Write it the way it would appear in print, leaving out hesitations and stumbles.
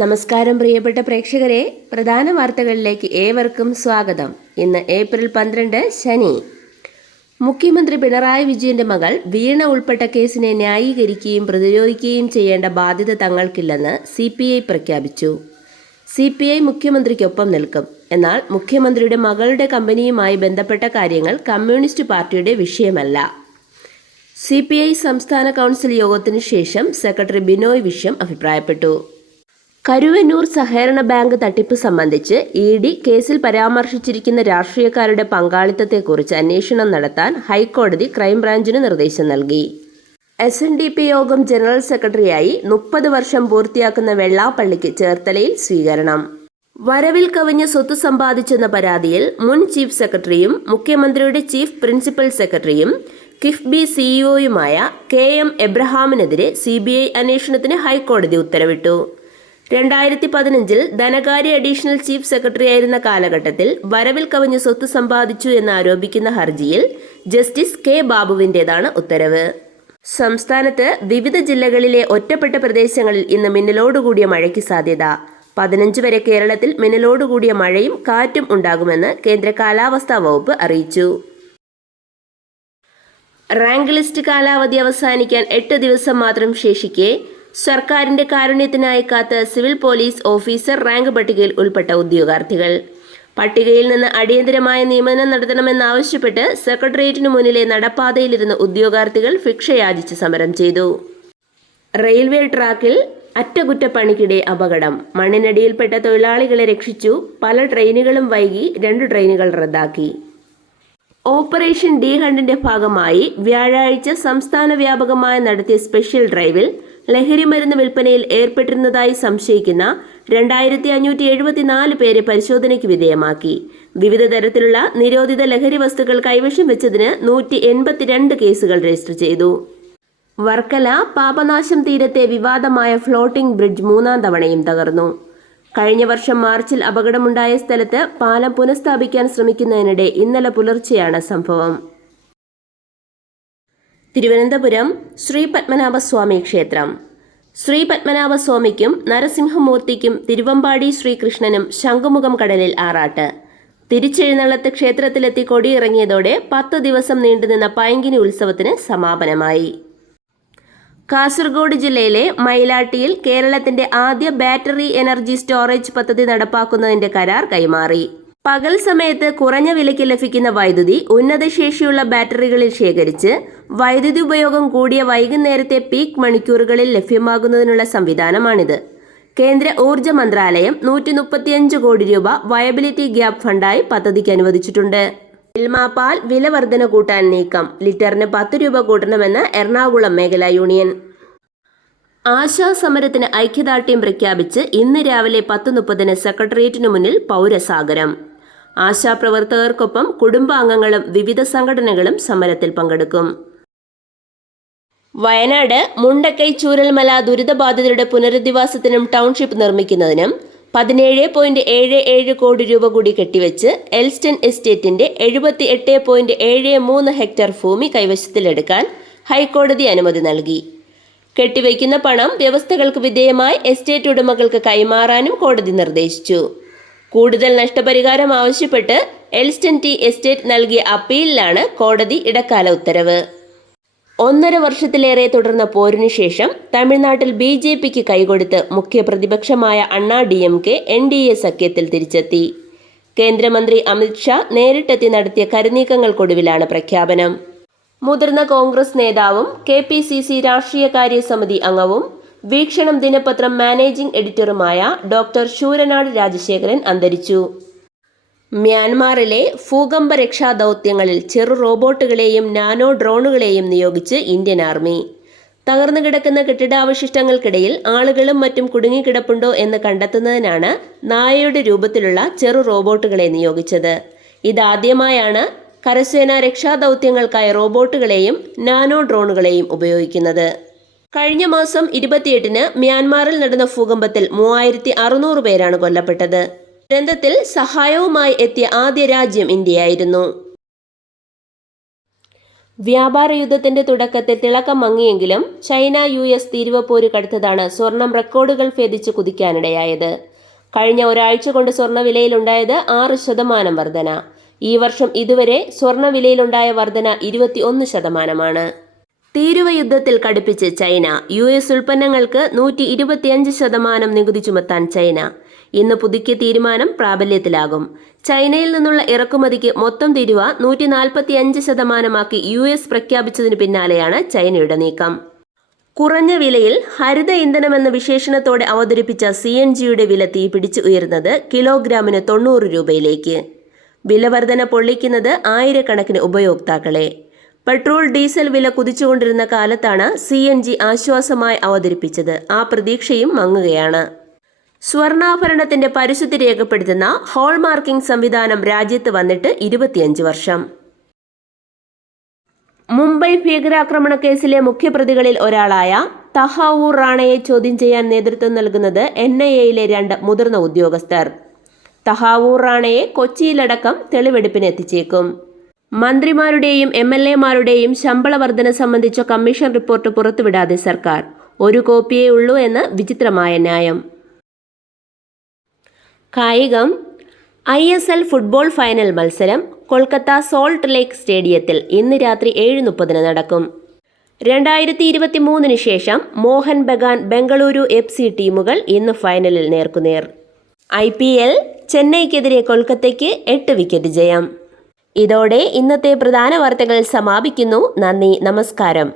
നമസ്കാരം പ്രിയപ്പെട്ട പ്രേക്ഷകരെ, പ്രധാന വാർത്തകളിലേക്ക് ഏവർക്കും സ്വാഗതം. ഇന്ന് ഏപ്രിൽ 12 ശനി. മുഖ്യമന്ത്രി പിണറായി വിജയന്റെ മകൾ വീണ ഉൾപ്പെട്ട കേസിനെ ന്യായീകരിക്കുകയും പ്രതിരോധിക്കുകയും ചെയ്യേണ്ട ബാധ്യത തങ്ങൾക്കില്ലെന്ന് CPI പ്രഖ്യാപിച്ചു. CPI മുഖ്യമന്ത്രിക്കൊപ്പം നിൽക്കും. എന്നാൽ മുഖ്യമന്ത്രിയുടെ മകളുടെ കമ്പനിയുമായി ബന്ധപ്പെട്ട കാര്യങ്ങൾ കമ്മ്യൂണിസ്റ്റ് പാർട്ടിയുടെ വിഷയമല്ല. CPI സംസ്ഥാന കൗൺസിൽ യോഗത്തിനു ശേഷം സെക്രട്ടറി ബിനോയ് വിശ്വം അഭിപ്രായപ്പെട്ടു. കരുവന്നൂർ സഹകരണ ബാങ്ക് തട്ടിപ്പ് സംബന്ധിച്ച് ED കേസിൽ പരാമർശിച്ചിരിക്കുന്ന രാഷ്ട്രീയക്കാരുടെ പങ്കാളിത്തത്തെക്കുറിച്ച് അന്വേഷണം നടത്താൻ ഹൈക്കോടതി ക്രൈംബ്രാഞ്ചിന് നിർദ്ദേശം നൽകി. SNDP യോഗം ജനറൽ സെക്രട്ടറിയായി 30 വർഷം പൂർത്തിയാക്കുന്ന വെള്ളാപ്പള്ളിക്ക് ചേർത്തലയിൽ സ്വീകരണം. വരവിൽ കവിഞ്ഞ സ്വത്ത് സമ്പാദിച്ചെന്ന പരാതിയിൽ മുൻ ചീഫ് സെക്രട്ടറിയും മുഖ്യമന്ത്രിയുടെ ചീഫ് പ്രിൻസിപ്പൽ സെക്രട്ടറിയും കിഫ്ബി CEOയുമായ KM എബ്രഹാമിനെതിരെ CBI അന്വേഷണത്തിന് ഹൈക്കോടതി ഉത്തരവിട്ടു. 2015 ധനകാര്യ അഡീഷണൽ ചീഫ് സെക്രട്ടറിയായിരുന്ന കാലഘട്ടത്തിൽ വരവിൽ കവിഞ്ഞ് സ്വത്ത് സമ്പാദിച്ചു എന്നാരോപിക്കുന്ന ഹർജിയിൽ ജസ്റ്റിസ് K ബാബുവിൻ്റേതാണ് ഉത്തരവ്. സംസ്ഥാനത്ത് വിവിധ ജില്ലകളിലെ ഒറ്റപ്പെട്ട പ്രദേശങ്ങളിൽ ഇന്ന് മിന്നലോടുകൂടിയ മഴയ്ക്ക് സാധ്യത. 15 വരെ കേരളത്തിൽ മിന്നലോടുകൂടിയ മഴയും കാറ്റും ഉണ്ടാകുമെന്ന് കേന്ദ്ര കാലാവസ്ഥാ വകുപ്പ് അറിയിച്ചു. റാങ്ക് ലിസ്റ്റ് കാലാവധി അവസാനിക്കാൻ 8 ദിവസം മാത്രം ശേഷിക്കെ സർക്കാരിന്റെ കാരുണ്യത്തിനായി കാത്ത് സിവിൽ പോലീസ് ഓഫീസർ റാങ്ക് പട്ടികയിൽ ഉൾപ്പെട്ട ഉദ്യോഗാർത്ഥികൾ. പട്ടികയിൽ നിന്ന് അടിയന്തരമായ നിയമനം നടത്തണമെന്നാവശ്യപ്പെട്ട് സെക്രട്ടേറിയറ്റിനു മുന്നിലെ നടപ്പാതയിലിരുന്ന ഉദ്യോഗാർത്ഥികൾ ഭിക്ഷ യാചിച്ച് സമരം ചെയ്തു. റെയിൽവേ ട്രാക്കിൽ അറ്റകുറ്റപ്പണിക്കിടെ അപകടം. മണ്ണിനടിയിൽപ്പെട്ട തൊഴിലാളികളെ രക്ഷിച്ചു. പല ട്രെയിനുകളും വൈകി 2 ട്രെയിനുകൾ റദ്ദാക്കി. ഓപ്പറേഷൻ ഡി ഹണ്ടിന്റെ ഭാഗമായി വ്യാഴാഴ്ച സംസ്ഥാന വ്യാപകമായി നടത്തിയ സ്പെഷ്യൽ ഡ്രൈവിൽ ലഹരിമരുന്ന് വിൽപ്പനയിൽ ഏർപ്പെട്ടിരുന്നതായി സംശയിക്കുന്ന 2574 പേരെ പരിശോധനയ്ക്ക് വിധേയമാക്കി. വിവിധ തരത്തിലുള്ള നിരോധിത ലഹരി വസ്തുക്കൾ കൈവശം വെച്ചതിന് 182 കേസുകൾ രജിസ്റ്റർ ചെയ്തു. വർക്കല പാപനാശം തീരത്തെ വിവാദമായ ഫ്ലോട്ടിംഗ് ബ്രിഡ്ജ് 3ാം തവണയും തകർന്നു. കഴിഞ്ഞ വർഷം മാർച്ചിൽ അപകടമുണ്ടായ സ്ഥലത്ത് പാലം പുനഃസ്ഥാപിക്കാൻ ശ്രമിക്കുന്നതിനിടെ ഇന്നലെ പുലർച്ചെയാണ് സംഭവം. തിരുവനന്തപുരം ശ്രീ പത്മനാഭസ്വാമി ക്ഷേത്രം. ശ്രീ പത്മനാഭസ്വാമിക്കും നരസിംഹമൂർത്തിക്കും തിരുവമ്പാടി ശ്രീകൃഷ്ണനും ശംഖുമുഖം കടലിൽ ആറാട്ട്. തിരിച്ചെഴുന്നള്ളത്ത് ക്ഷേത്രത്തിലെത്തി കൊടിയിറങ്ങിയതോടെ 10 ദിവസം നീണ്ടുനിന്ന പൈങ്കിനി ഉത്സവത്തിന് സമാപനമായി. കാസർഗോഡ് ജില്ലയിലെ മയിലാട്ടിയിൽ കേരളത്തിന്റെ ആദ്യ ബാറ്ററി എനർജി സ്റ്റോറേജ് പദ്ധതി നടപ്പാക്കുന്നതിന്റെ കരാർ കൈമാറി. പകൽ സമയത്ത് കുറഞ്ഞ വിലയ്ക്ക് ലഭിക്കുന്ന വൈദ്യുതി ഉന്നതശേഷിയുള്ള ബാറ്ററികളിൽ ശേഖരിച്ച് വൈദ്യുതി ഉപയോഗം കൂടിയ വൈകുന്നേരത്തെ പീക്ക് മണിക്കൂറുകളിൽ ലഭ്യമാകുന്നതിനുള്ള സംവിധാനമാണിത്. കേന്ദ്ര ഊർജ്ജ മന്ത്രാലയം 135 കോടി രൂപ വയബിലിറ്റി ഗ്യാപ്പ് ഫണ്ടായി പദ്ധതിക്ക് അനുവദിച്ചിട്ടുണ്ട്. മിൽമ പാൽ വില വർധന കൂട്ടാൻ നീക്കം. ലിറ്ററിന് 10 രൂപ കൂട്ടണമെന്ന് എറണാകുളം മേഖലാ യൂണിയൻ. ആശാ സമരത്തിന് ഐക്യദാർഢ്യം പ്രഖ്യാപിച്ച് ഇന്ന് രാവിലെ 10:30 സെക്രട്ടേറിയറ്റിനു മുന്നിൽ പൗരസാഗരം. ആശാപ്രവർത്തകർക്കൊപ്പം കുടുംബാംഗങ്ങളും വിവിധ സംഘടനകളും സമരത്തിൽ പങ്കെടുക്കും. വയനാട് മുണ്ടക്കൈ ചൂരൽമല ദുരിതബാധിതരുടെ പുനരധിവാസത്തിനും ടൗൺഷിപ്പ് നിർമ്മിക്കുന്നതിനും 17.77 കോടി രൂപ കൂടി കെട്ടിവെച്ച് എൽസ്റ്റൺ എസ്റ്റേറ്റിന്റെ 78.73 ഹെക്ടർ ഭൂമി കൈവശത്തിലെടുക്കാൻ ഹൈക്കോടതി അനുമതി നൽകി. കെട്ടിവയ്ക്കുന്ന പണം വ്യവസ്ഥകൾക്ക് വിധേയമായി എസ്റ്റേറ്റ് ഉടമകൾക്ക് കൈമാറാനും കോടതി നിർദ്ദേശിച്ചു. കൂടുതൽ നഷ്ടപരിഹാരം ആവശ്യപ്പെട്ട് എൽസ്റ്റൺ ടി എസ്റ്റേറ്റ് നൽകിയ അപ്പീലിലാണ് കോടതി ഇടക്കാല ഉത്തരവ്. 1.5 വർഷത്തിലേറെ തുടർന്ന പോരിനു ശേഷം തമിഴ്നാട്ടിൽ BJPക്ക് കൈകൊടുത്ത് മുഖ്യ പ്രതിപക്ഷമായ അണ്ണാ DMK NDA സഖ്യത്തിൽ തിരിച്ചെത്തി. കേന്ദ്രമന്ത്രി അമിത് ഷാ നേരിട്ടെത്തി നടത്തിയ കരുനീക്കങ്ങൾക്കൊടുവിലാണ് പ്രഖ്യാപനം. മുതിർന്ന കോൺഗ്രസ് നേതാവും KPCC രാഷ്ട്രീയകാര്യ സമിതി അംഗവും വീക്ഷണം ദിനപത്രം മാനേജിംഗ് എഡിറ്ററുമായ ഡോക്ടർ ശൂരനാട് രാജശേഖരൻ അന്തരിച്ചു. മ്യാൻമാറിലെ ഭൂകമ്പ രക്ഷാ ദൗത്യങ്ങളിൽ ചെറു റോബോട്ടുകളെയും നാനോ ഡ്രോണുകളെയും നിയോഗിച്ച് ഇന്ത്യൻ ആർമി. തകർന്നു കിടക്കുന്ന കെട്ടിടാവശിഷ്ടങ്ങൾക്കിടയിൽ ആളുകളും മറ്റും കുടുങ്ങിക്കിടപ്പുണ്ടോ എന്ന് കണ്ടെത്തുന്നതിനാണ് നായയുടെ രൂപത്തിലുള്ള ചെറു റോബോട്ടുകളെ നിയോഗിച്ചത്. ഇതാദ്യമായാണ് കരസേന രക്ഷാദൗത്യങ്ങൾക്കായി റോബോട്ടുകളെയും നാനോ ഡ്രോണുകളെയും ഉപയോഗിക്കുന്നത്. കഴിഞ്ഞ മാസം 28-ന് മ്യാൻമാറിൽ നടന്ന ഭൂകമ്പത്തിൽ 3600 പേരാണ് കൊല്ലപ്പെട്ടത്. ദുരന്തത്തിൽ സഹായവുമായി എത്തിയ ആദ്യ രാജ്യം ഇന്ത്യയായിരുന്നു. വ്യാപാര യുദ്ധത്തിന്റെ തുടക്കത്തിൽ തിളക്കം മങ്ങിയെങ്കിലും ചൈന US തീരുവപ്പോര് കടുത്തതാണ് സ്വർണം റെക്കോർഡുകൾ ഭേദിച്ച് കുതിക്കാനിടയായത്. കഴിഞ്ഞ ഒരാഴ്ച കൊണ്ട് സ്വർണ്ണവിലയിലുണ്ടായത് 6% വർധന. ഈ വർഷം ഇതുവരെ സ്വർണ്ണവിലയിലുണ്ടായ വർധന 21%. തീരുവ യുദ്ധത്തിൽ കടുപ്പിച്ച് ചൈന. US ഉൽപ്പന്നങ്ങൾക്ക് 125% നികുതി ചുമത്താൻ ചൈന. ഇന്ന് പുതുക്കിയ തീരുമാനം പ്രാബല്യത്തിലാകും. ചൈനയിൽ നിന്നുള്ള ഇറക്കുമതിക്ക് മൊത്തം തീരുവ 145%ആക്കി US പ്രഖ്യാപിച്ചതിന് പിന്നാലെയാണ് ചൈനയുടെ നീക്കം. കുറഞ്ഞ വിലയിൽ ഹരിത ഇന്ധനമെന്ന വിശേഷണത്തോടെ അവതരിപ്പിച്ച CNGയുടെ വില തീപിടിച്ച് ഉയർന്നത് കിലോഗ്രാമിന് 90 രൂപയിലേക്ക്. വിലവർധന പൊള്ളിക്കുന്നത് ആയിരക്കണക്കിന് ഉപയോക്താക്കളെ. പെട്രോൾ ഡീസൽ വില കുതിച്ചുകൊണ്ടിരുന്ന കാലത്താണ് CNG ആശ്വാസമായി അവതരിപ്പിച്ചത്. ആ പ്രതീക്ഷയും മങ്ങുകയാണ്. സ്വർണ്ണാഭരണത്തിന്റെ പരിശുദ്ധി രേഖപ്പെടുത്തുന്ന ഹോൾമാർക്കിംഗ് സംവിധാനം രാജ്യത്ത് വന്നിട്ട് 25 വർഷം. മുംബൈ ഭീകരാക്രമണ കേസിലെ മുഖ്യപ്രതികളിൽ ഒരാളായ തഹാവൂർ റാണയെ ചോദ്യം ചെയ്യാൻ നേതൃത്വം നൽകുന്നത് NIAയിലെ 2 മുതിർന്ന ഉദ്യോഗസ്ഥർ. തഹാവൂർ റാണയെ കൊച്ചിയിലടക്കം തെളിവെടുപ്പിന് എത്തിച്ചേക്കും. മന്ത്രിമാരുടെയും MLAമാരുടെയും ശമ്പള വർധന സംബന്ധിച്ച കമ്മീഷൻ റിപ്പോർട്ട് പുറത്തുവിടാതെ സർക്കാർ. ഒരു കോപ്പിയേ ഉള്ളൂ എന്ന് വിചിത്രമായ ന്യായം. കായികം. ISL ഫുട്ബോൾ ഫൈനൽ മത്സരം കൊൽക്കത്ത സോൾട്ട് ലേക്ക് സ്റ്റേഡിയത്തിൽ ഇന്ന് രാത്രി 7:30 നടക്കും. 2023 ശേഷം മോഹൻ ബഗാൻ ബംഗളൂരു FC ടീമുകൾ ഇന്ന് ഫൈനലിൽ നേർക്കുനേർ. IPL ചെന്നൈക്കെതിരെ കൊൽക്കത്തയ്ക്ക് 8 വിക്കറ്റ് ജയം. ഇതോടെ ഇന്നത്തെ പ്രധാന വാർത്തകൾ സമാപിക്കുന്നു. നന്ദി, നമസ്കാരം.